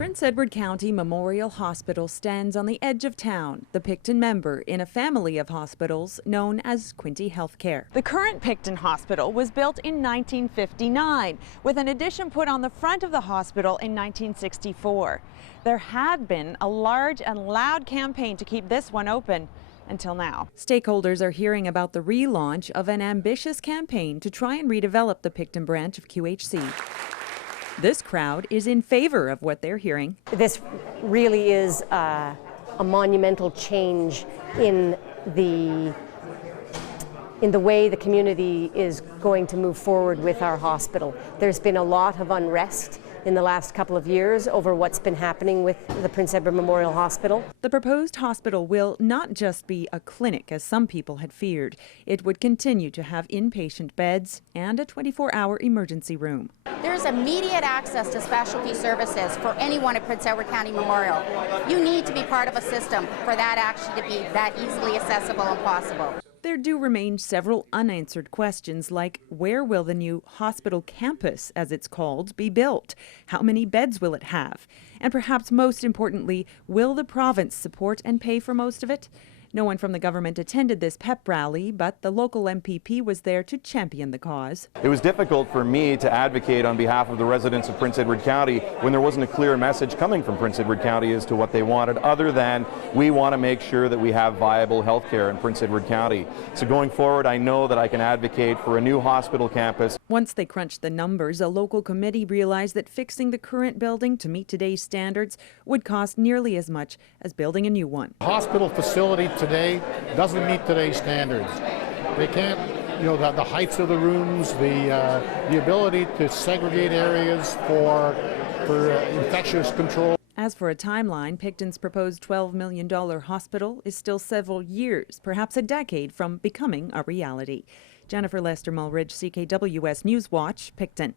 Prince Edward County Memorial Hospital stands on the edge of town, the Picton member in a family of hospitals known as Quinte Healthcare. The current Picton Hospital was built in 1959, with an addition put on the front of the hospital in 1964. There had been a large and loud campaign to keep this one open. Until now. Stakeholders are hearing about the relaunch of an ambitious campaign to try and redevelop the Picton branch of QHC. This crowd is in favor of what they're hearing. This really is a monumental change in the way the community is going to move forward with our hospital. There's been a lot of unrest in the last couple of years over what's been happening with the Prince Edward Memorial Hospital. The proposed hospital will not just be a clinic, as some people had feared. It would continue to have inpatient beds and a 24-hour emergency room. There's immediate access to specialty services for anyone at Prince Edward County Memorial. You need to be part of a system for that actually to be that easily accessible and possible. There do remain several unanswered questions, like where will the new hospital campus, as it's called, be built? How many beds will it have? And perhaps most importantly, will the province support and pay for most of it? No one from the government attended this pep rally, but the local MPP was there to champion the cause. It was difficult for me to advocate on behalf of the residents of Prince Edward County when there wasn't a clear message coming from Prince Edward County as to what they wanted, other than we want to make sure that we have viable health care in Prince Edward County. So going forward, I know that I can advocate for a new hospital campus. Once they crunched the numbers, a local committee realized that fixing the current building to meet today's standards would cost nearly as much as building a new one. Hospital facility today doesn't meet today's standards. They can't, the heights of the rooms, the ability to segregate areas for infectious control. As for a timeline, Picton's proposed $12 million hospital is still several years, perhaps a decade, from becoming a reality. Jennifer Lester-Mulridge, CKWS Newswatch, Picton.